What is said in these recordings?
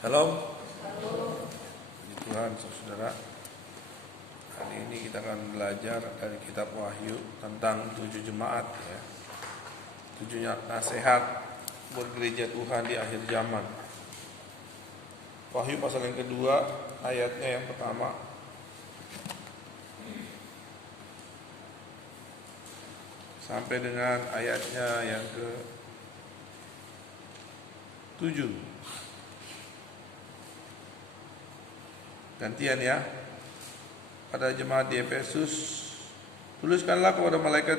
Shalom. Puji Tuhan, saudara. Hari ini kita akan belajar dari kitab Wahyu tentang 7 jemaat, ya. 7 nasihat buat gereja Tuhan di akhir zaman. Wahyu pasal yang kedua, ayatnya yang pertama sampai dengan ayatnya yang ke-7. Gantian ya. Pada jemaat di Efesus, tuliskanlah kepada malaikat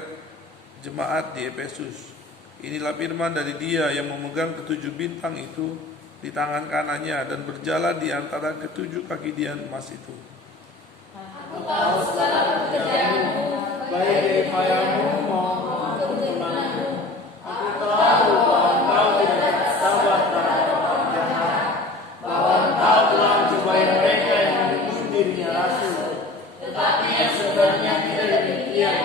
jemaat di Efesus, inilah firman dari Dia yang memegang ketujuh bintang itu di tangan kanannya dan berjalan di antara ketujuh kaki dian emas itu. Aku tahu segala pekerjaanmu, baik daripada maupun keimananmu. Aku tahu bahwa engkau tidak sabar terhadap orang jahat, bahwa engkau telah mencobai mereka yang menyebut dirinya rasul, tetapi yang sebenarnya tidak demikian,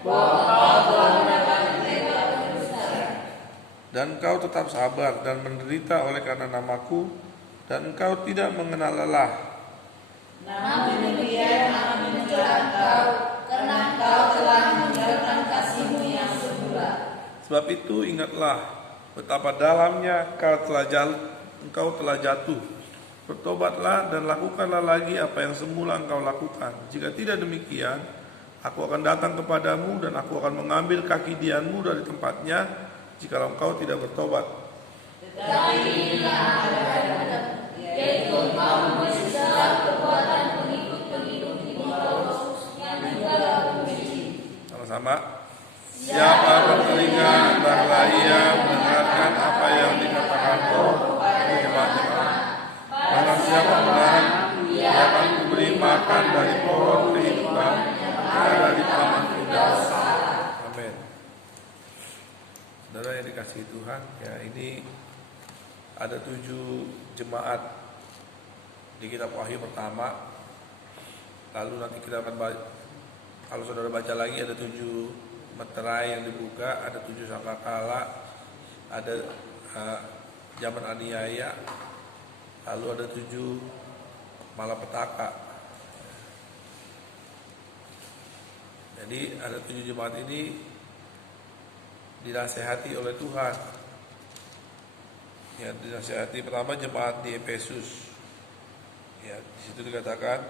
bahwa engkau telah mendapat mereka berdusta. Dan engkau tetap sabar dan menderita oleh karena namaku, dan engkau tidak mengenal lelah. Namun demikian aku mencela engkau, karena engkau telah meninggalkan kasihmu yang semula. Sebab itu ingatlah betapa dalamnya engkau telah jatuh. Bertobatlah dan lakukanlah lagi apa yang semula engkau lakukan. Jika tidak demikian, aku akan datang kepadamu dan aku akan mengambil kaki dianmu dari tempatnya jika engkau tidak bertobat. Tetapi inilah ada, yaitu engkau membenci segala perbuatan pengikut-pengikut Ibu Paulus yang juga aku benci. Sama-sama. Siapa bertelinga, hendaklah ia mendengarkan apa yang dikatakan Roh kepada jemaat-jemaat. Barang siapa menahan, ia akan kuberi makan dari pohon kehidupan yang ada di taman Firdaus. Amin. Saudara yang dikasihi Tuhan, ya, ini ada 7 jemaat di kitab Wahyu pertama. Lalu nanti kita akan kalau saudara baca lagi ada 7 meterai yang dibuka, ada 7 sangkakala, ada zaman aniaya, lalu ada 7 malapetaka. Jadi ada 7 jemaat ini dinasehati oleh Tuhan. Ya, dinasehati pertama jemaat di Efesus. Ya, di situ dikatakan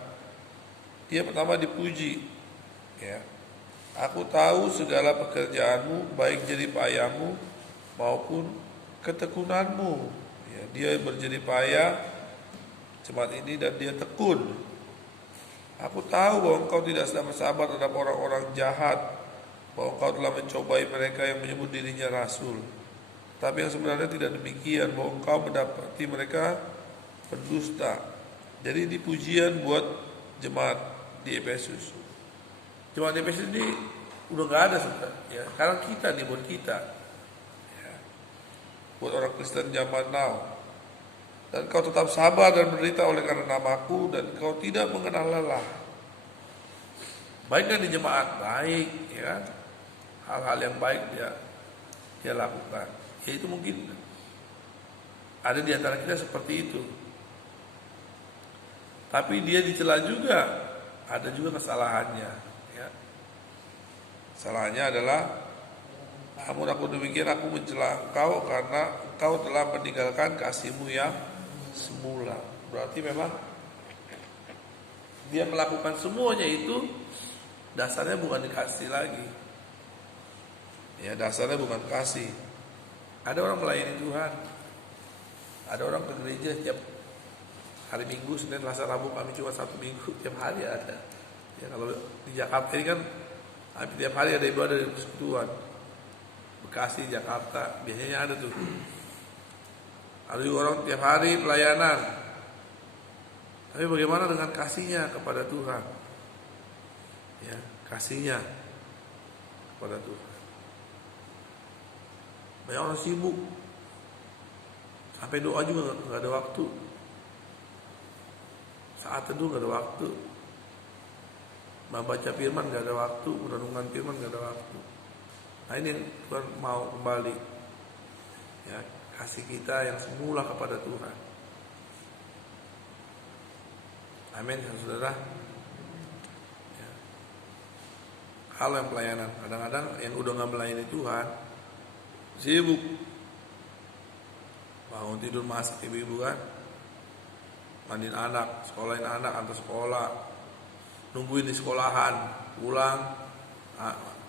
dia pertama dipuji. Ya. Aku tahu segala pekerjaanmu, baik jerih payahmu maupun ketekunanmu. Ya, dia berjerih payah jemaat ini dan dia tekun. Aku tahu bahwa engkau tidak sedang bersabar terhadap orang-orang jahat, bahwa engkau telah mencobai mereka yang menyebut dirinya rasul. Tapi yang sebenarnya tidak demikian, bahwa engkau mendapati mereka pendusta. Jadi ini pujian buat jemaat di Efesus. Jemaat di Efesus ini udah gak ada sudah, ya. Sekarang kita nih buat kita, ya. Buat orang Kristen zaman now. Dan kau tetap sabar dan menderita oleh karena namaku, dan kau tidak mengenal lelah. Baik kan di jemaat? Baik, ya. Hal-hal yang baik dia lakukan. Ya itu mungkin ada di antara kita seperti itu. Tapi dia dicela juga, ada juga kesalahannya, ya. Kesalahannya adalah, namun aku demikian aku mencela engkau karena engkau telah meninggalkan kasihmu yang semula. Berarti memang dia melakukan semuanya itu dasarnya bukan dikasih lagi. Ya, dasarnya bukan kasih. Ada orang melayani Tuhan, ada orang ke gereja tiap hari Minggu, Senin, Selasa, Rabu, kami cuma 1 minggu, tiap hari ada. Ya, kalau di Jakarta ini kan hampir tiap hari ada ibadah dari persekutuan. Bekasi, Jakarta, biasanya ada tuh. Ada juga orang tiap hari pelayanan. Tapi bagaimana dengan kasihnya kepada Tuhan? Ya, kasihnya kepada Tuhan. Banyak orang sibuk, sampai doa juga nggak ada waktu. Saat teduh nggak ada waktu, membaca firman nggak ada waktu, merenungkan firman nggak ada waktu. Nah ini Tuhan mau kembali, ya, kasih kita yang semula kepada Tuhan. Amin, saudara. Ya. Kalau yang pelayanan, kadang-kadang yang udah nggak melayani Tuhan sibuk, bangun tidur masak ibu-ibu kan, mandiin anak, sekolahin anak, antar sekolah, nungguin di sekolahan, pulang,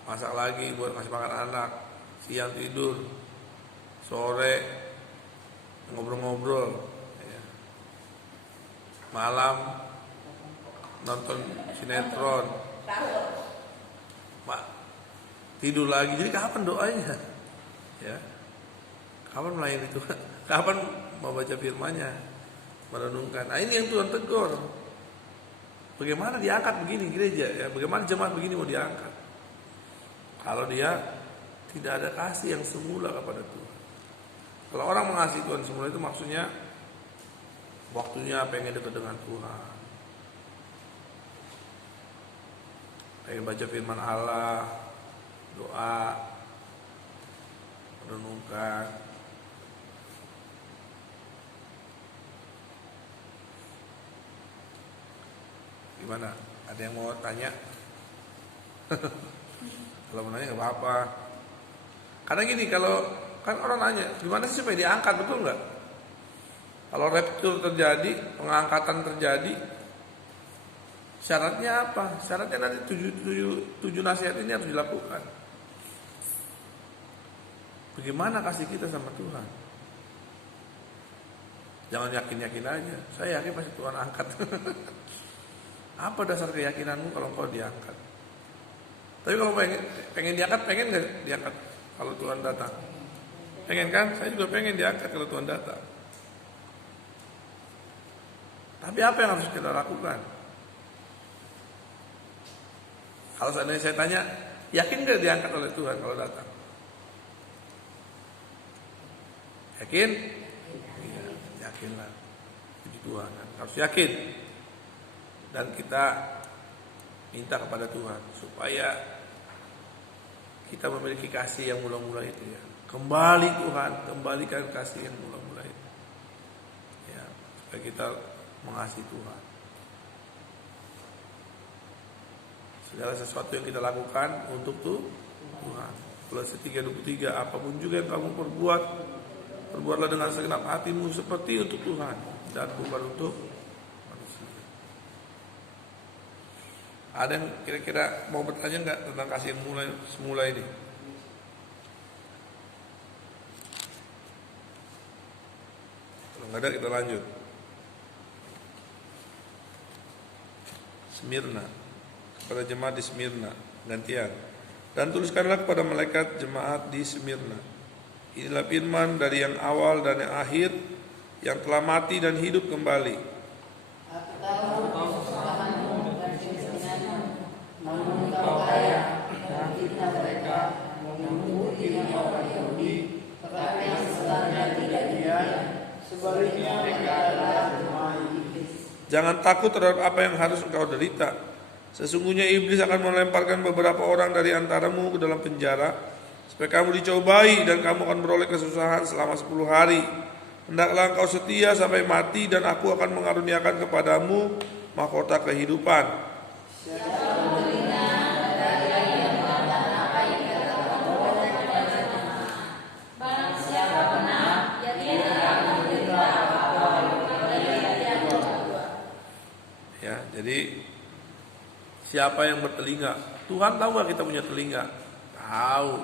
masak lagi buat kasih makan anak, siang tidur, sore ngobrol-ngobrol, ya. Malam nonton sinetron, tidur lagi. Jadi kapan doanya? Ya, kapan melayani Tuhan? Kapan membaca firman-Nya, merenungkan? Nah, ini yang Tuhan tegur. Bagaimana diangkat begini gereja? Ya, bagaimana jemaat begini mau diangkat? Kalau dia tidak ada kasih yang semula kepada Tuhan. Kalau orang mengasihi Tuhan semula itu maksudnya waktunya pengen dekat dengan Tuhan, pengen baca firman Allah, doa, renungkan. Gimana? Ada yang mau tanya? Kalau mau nanya nggak apa-apa. Karena gini, kalau kan orang nanya, gimana sih supaya diangkat, betul nggak? Kalau rapture terjadi, pengangkatan terjadi, syaratnya apa? Syaratnya nanti tujuh nasihat ini harus dilakukan. Bagaimana kasih kita sama Tuhan? Jangan yakin-yakin aja. Saya yakin pasti Tuhan angkat. Apa dasar keyakinanmu kalau kau diangkat? Tapi kalau pengen diangkat, pengen nggak diangkat kalau Tuhan datang? Pengen kan? Saya juga pengen diangkat kalau Tuhan datang. Tapi apa yang harus kita lakukan? Kalau seandainya saya tanya, yakin nggak diangkat oleh Tuhan kalau datang? Yakin? Iya, yakinlah. Puji Tuhan, harus yakin. Dan kita minta kepada Tuhan supaya kita memiliki kasih yang mula-mula itu ya. Kembali Tuhan, kembalikan kasih yang mula-mula itu. Ya, supaya kita mengasihi Tuhan. Segala sesuatu yang kita lakukan untuk Tuhan. Kolose 3:23, apapun juga yang kamu perbuat, perbuatlah dengan segenap hatimu seperti untuk Tuhan dan bukan untuk manusia. Ada yang kira-kira mau bertanya nggak tentang kasih yang semula ini? Kalau nggak ada kita lanjut. Smyrna, kepada jemaat di Smyrna, gantian. Dan tuliskanlah kepada malaikat jemaat di Smyrna, inilah firman dari yang awal dan yang akhir, yang telah mati dan hidup kembali. Aku tahu kesusahanmu dan kemiskinanmu, namun engkau kaya dan fitnah mereka menunggu dirinya orang Yahudi, tetapi yang sebenarnya tidak demikian. Sebaliknya mereka adalah jemaah iblis. Jangan takut terhadap apa yang harus engkau derita. Sesungguhnya iblis akan melemparkan beberapa orang dari antaramu ke dalam penjara, supaya kamu dicobai dan kamu akan beroleh kesusahan selama 10 hari. Hendaklah engkau setia sampai mati, dan aku akan mengaruniakan kepadamu mahkota kehidupan. Ya, jadi siapa yang bertelinga? Tuhan tahu gak kita punya telinga? Tahu.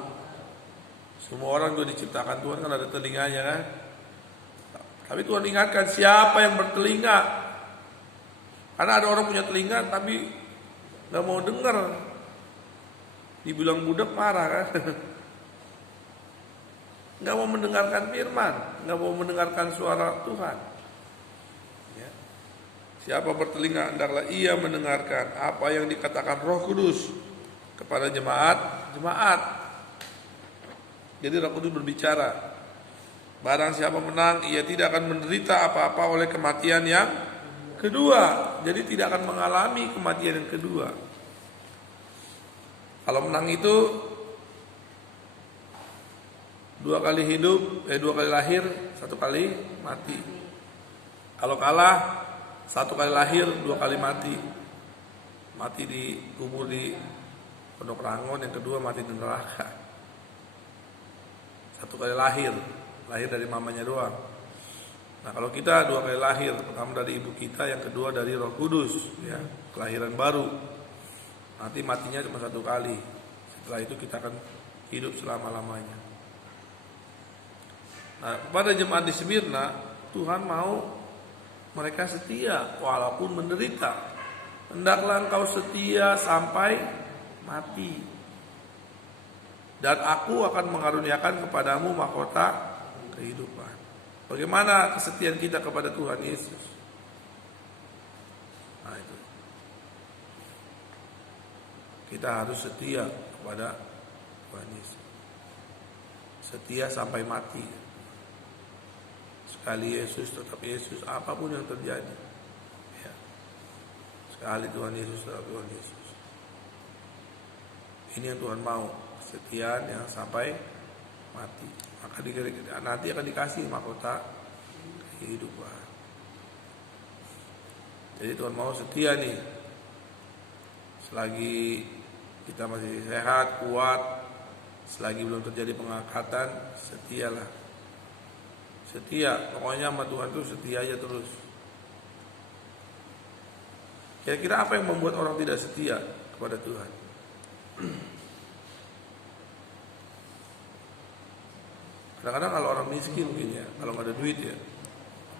Semua orang juga diciptakan Tuhan kan ada telinganya kan? Tapi Tuhan ingatkan siapa yang bertelinga. Karena ada orang punya telinga tapi gak mau dengar. Dibilang budak marah kan? Gak mau mendengarkan firman, gak mau mendengarkan suara Tuhan. Ya. Siapa bertelinga hendaklah ia mendengarkan apa yang dikatakan Roh Kudus kepada jemaat. Jadi Roh Kudus berbicara. Barang siapa menang, ia tidak akan menderita apa-apa oleh kematian yang kedua. Jadi tidak akan mengalami kematian yang kedua. Kalau menang itu 2 kali hidup, 2 kali lahir, 1 kali mati. Kalau kalah Satu kali lahir, dua kali mati. Mati dikubur di Pondok Rangon, yang kedua mati di neraka. Satu kali lahir dari mamanya doang. Nah kalau kita dua kali lahir, pertama dari ibu kita, yang kedua dari Roh Kudus, ya, kelahiran baru. Nanti matinya cuma satu kali. Setelah itu kita akan hidup selama-lamanya. Nah kepada jemaat di Smyrna, Tuhan mau mereka setia walaupun menderita. Hendaklah engkau setia sampai mati, dan aku akan mengaruniakan kepadamu mahkota kehidupan. Bagaimana kesetiaan kita kepada Tuhan Yesus? Nah itu. Kita harus setia kepada Tuhan Yesus. Setia sampai mati. Sekali Yesus tetap Yesus, apapun yang terjadi, ya. Sekali Tuhan Yesus tetap Tuhan Yesus. Ini yang Tuhan mau, kesetiaan yang sampai mati. Maka nanti akan dikasih mahkota kehidupan. Jadi Tuhan mau setia nih. Selagi kita masih sehat, kuat, selagi belum terjadi pengangkatan, setialah. Setia, pokoknya sama Tuhan itu setia aja terus. Kira-kira apa yang membuat orang tidak setia kepada Tuhan? Kadang-kadang kalau orang miskin mungkin ya, kalau nggak ada duit ya,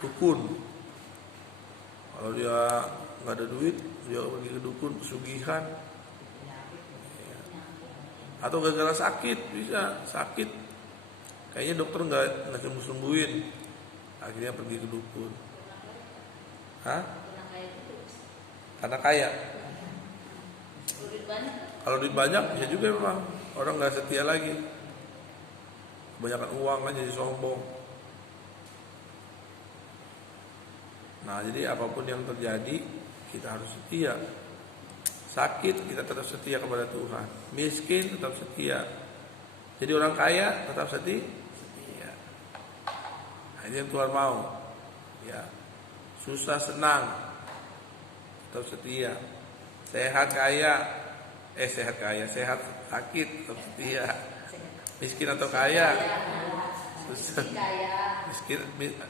dukun. Kalau dia nggak ada duit, dia pergi ke dukun, pesugihan. Atau gara-gara sakit, bisa sakit. Kayaknya dokter nggak sembuh-sembuhin, akhirnya pergi ke dukun. Hah? Karena kaya. Kalau duit banyak bisa juga memang orang nggak setia lagi. Kebanyakan uang kan jadi sombong. Nah jadi apapun yang terjadi kita harus setia. Sakit kita tetap setia kepada Tuhan. Miskin tetap setia. Jadi orang kaya tetap setia. Nah, ini yang Tuhan mau. Ya. Susah senang tetap setia. Sehat sakit tetap setia. Miskin atau kaya, susah.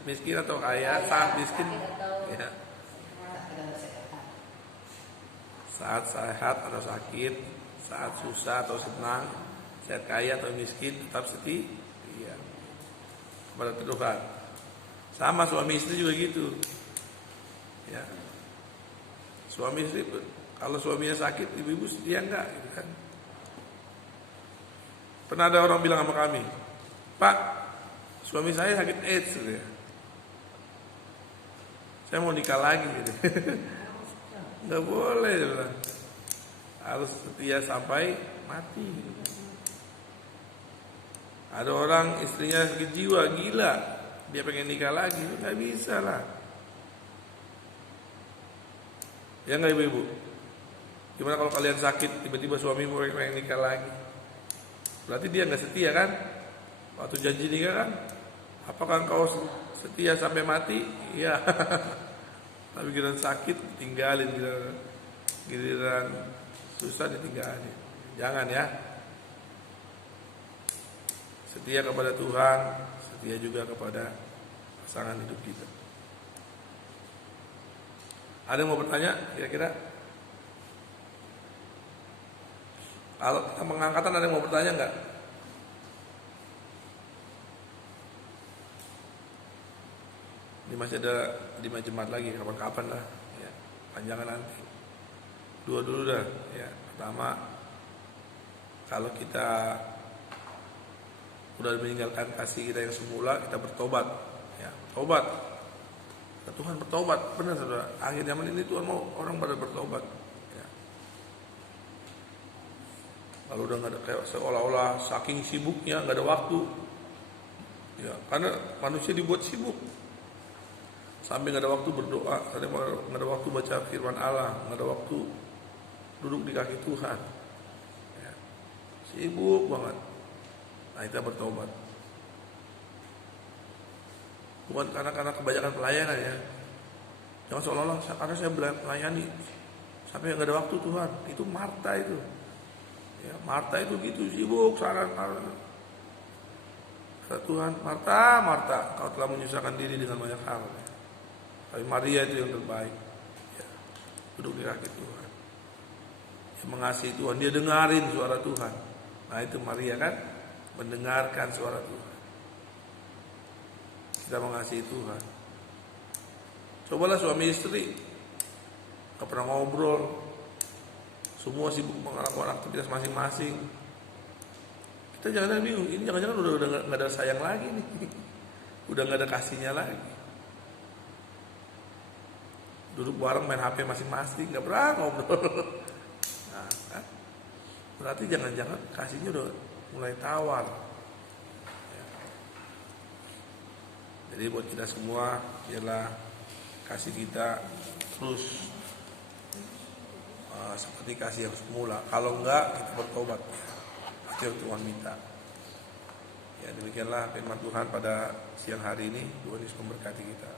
Miskin atau kaya, saat miskin, ya. Saat sehat atau sakit, saat susah atau senang, saat kaya atau miskin, tetap setia kepada Tuhan. Sama suami istri juga gitu, ya. Suami istri, kalau suaminya sakit, ibu-ibu setia enggak, gitu kan? Pernah ada orang bilang sama kami, Pak, suami saya sakit AIDS, gitu ya. Saya mau nikah lagi, gitu. Nggak boleh, dia bilang. Harus setia sampai mati. Ada orang istrinya sakit jiwa, gila, dia pengen nikah lagi, nggak bisa lah. Ya nggak ibu-ibu? Gimana kalau kalian sakit, tiba-tiba suamimu pengen nikah lagi? Berarti dia nggak setia kan? Waktu janji nikah kan? Apakah engkau setia sampai mati? Iya. Tapi giliran sakit ditinggalin, giliran susah ditinggalin. Jangan ya. Setia kepada Tuhan, setia juga kepada pasangan hidup kita. Ada yang mau bertanya kira-kira? Kalau kita pengangkatan ada yang mau bertanya enggak? Ini masih ada 5 jemaat lagi, kapan-kapan lah, ya. Panjangan nanti. Dua dulu dah, ya. Pertama, kalau kita udah meninggalkan kasih kita yang semula, kita bertobat, ya. Tobat. Tuhan bertobat, benar saudara. Akhir zaman ini Tuhan mau orang pada bertobat. Kalau udah nggak ada, kayak seolah-olah saking sibuknya nggak ada waktu, ya karena manusia dibuat sibuk sampai nggak ada waktu berdoa, nggak ada waktu baca firman Allah, nggak ada waktu duduk di kaki Tuhan, ya. Sibuk banget. Nah kita bertobat, bukan karena kebanyakan pelayanan ya, Jangan seolah-olah karena saya melayani sampai nggak ada waktu Tuhan. Itu Marta itu. Ya, Marta itu gitu sibuk sana. Kata Tuhan, Marta, Marta, kau telah menyusahkan diri dengan banyak hal. Tapi Maria itu yang terbaik. Ya, duduk di kaki Tuhan. Dia mengasihi Tuhan, dia dengarin suara Tuhan. Nah itu Maria kan, mendengarkan suara Tuhan. Kita mengasihi Tuhan. Cobalah suami istri, gak pernah ngobrol, semua sibuk melakukan aktivitas masing-masing. Kita jangan bingung, ini jangan-jangan udah gak ada sayang lagi nih. Udah gak ada kasihnya lagi. Duduk bareng main HP masing-masing, gak pernah ngobrol. Nah kan, berarti jangan-jangan kasihnya udah mulai tawar. Ya. Jadi buat kita semua, biarlah kasih kita terus seperti kasih yang semula. Kalau enggak, kita bertobat. Itu Tuhan minta. Ya demikianlah firman Tuhan pada siang hari ini. Tuhan Yesus memberkati kita.